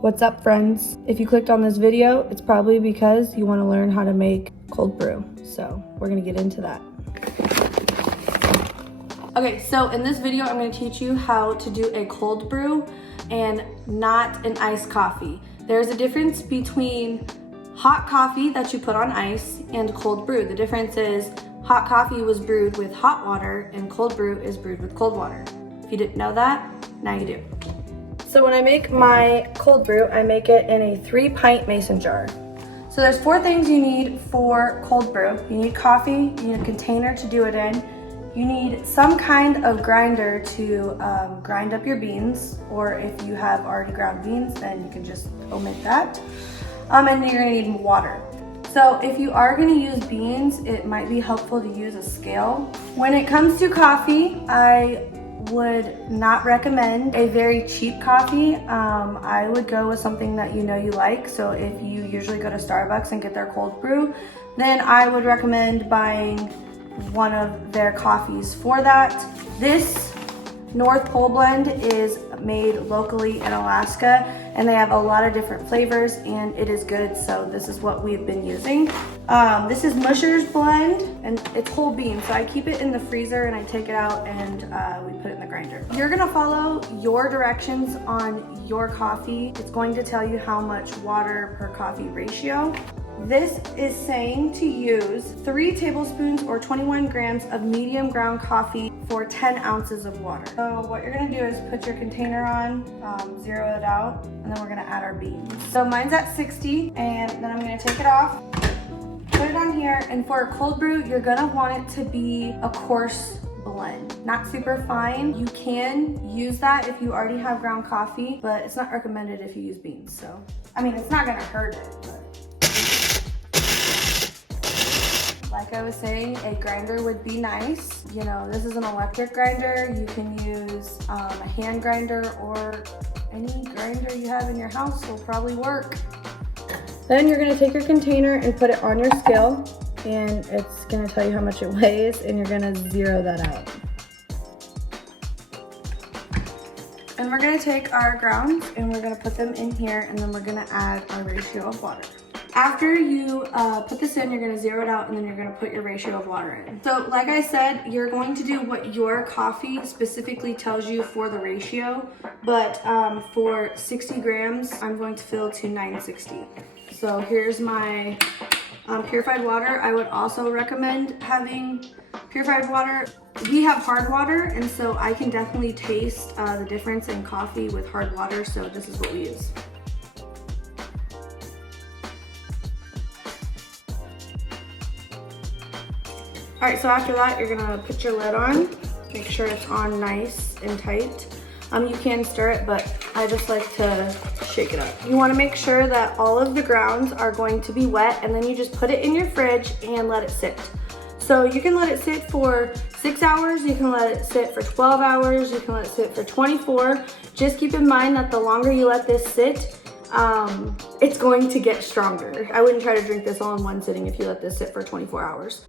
What's up, friends? If you clicked on this video, it's probably because you want to learn how to make cold brew. So we're gonna get into that. Okay, so in this video, I'm gonna teach you how to do a cold brew and not an iced coffee. There's a difference between hot coffee that you put on ice and cold brew. The difference is hot coffee was brewed with hot water and cold brew is brewed with cold water. If you didn't know that, now you do. So when I make my cold brew, I make it in a 3-pint mason jar. So there's 4 things you need for cold brew. You need coffee, you need a container to do it in, you need some kind of grinder to grind up your beans, or if you have already ground beans, then you can just omit that. And you're gonna need water. So if you are gonna use beans, it might be helpful to use a scale. When it comes to coffee, I would not recommend a very cheap coffee. I would go with something that you know you like. So if you usually go to Starbucks and get their cold brew, then I would recommend buying one of their coffees for that. This North Pole blend is made locally in Alaska, and they have a lot of different flavors, and it is good, so this is what we've been using. This is Musher's blend, and it's whole bean, so I keep it in the freezer and I take it out and we put it in the grinder. You're gonna follow your directions on your coffee. It's going to tell you how much water per coffee ratio. This is saying to use 3 tablespoons or 21 grams of medium ground coffee for 10 ounces of water. So what you're gonna do is put your container on, zero it out, and then we're gonna add our beans. So mine's at 60, and then I'm gonna take it off, put it on here, and for a cold brew, you're gonna want it to be a coarse blend, not super fine. You can use that if you already have ground coffee, but it's not recommended if you use beans. So, I mean, it's not gonna hurt it, but. Like I was saying, a grinder would be nice. You know, this is an electric grinder. You can use a hand grinder, or any grinder you have in your house will probably work. Then you're gonna take your container and put it on your scale, and it's gonna tell you how much it weighs, and you're gonna zero that out. And we're gonna take our grounds and we're gonna put them in here, and then we're gonna add our ratio of water. After you put this in, you're gonna zero it out, and then you're gonna put your ratio of water in. So like I said, you're going to do what your coffee specifically tells you for the ratio, but for 60 grams, I'm going to fill to 960. So here's my purified water. I would also recommend having purified water. We have hard water, and so I can definitely taste the difference in coffee with hard water, so this is what we use. All right, so after that, you're gonna put your lid on. Make sure it's on nice and tight. You can stir it, but I just like to shake it up. You wanna make sure that all of the grounds are going to be wet, and then you just put it in your fridge and let it sit. So you can let it sit for 6 hours, you can let it sit for 12 hours, you can let it sit for 24. Just keep in mind that the longer you let this sit, it's going to get stronger. I wouldn't try to drink this all in one sitting if you let this sit for 24 hours.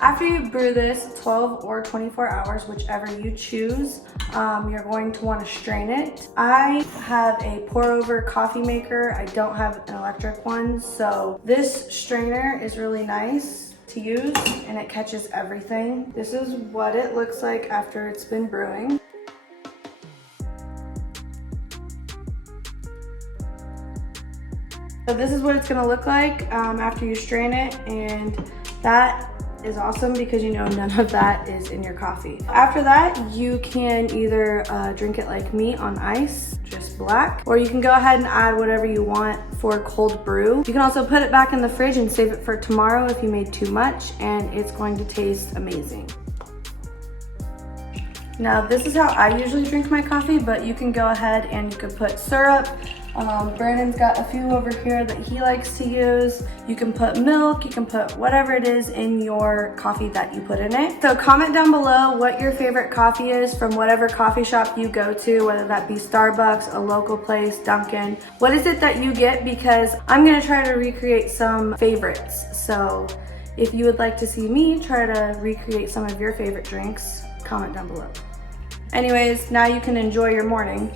After you brew this 12 or 24 hours, whichever you choose, you're going to want to strain it. I have a pour over coffee maker. I don't have an electric one, so this strainer is really nice to use, and it catches everything. This is what it looks like after it's been brewing. So this is what it's gonna look like after you strain it, and that is awesome because you know none of that is in your coffee. After that, you can either drink it like me on ice, just black, or you can go ahead and add whatever you want for cold brew. You can also put it back in the fridge and save it for tomorrow if you made too much, and it's going to taste amazing. Now this is how I usually drink my coffee, but you can go ahead and you could put syrup. Brandon's got a few over here that he likes to use. You can put milk, you can put whatever it is in your coffee that you put in it. So comment down below what your favorite coffee is from whatever coffee shop you go to, whether that be Starbucks, a local place, Dunkin'. What is it that you get? Because I'm gonna try to recreate some favorites. So if you would like to see me try to recreate some of your favorite drinks, comment down below. Anyways, now you can enjoy your morning.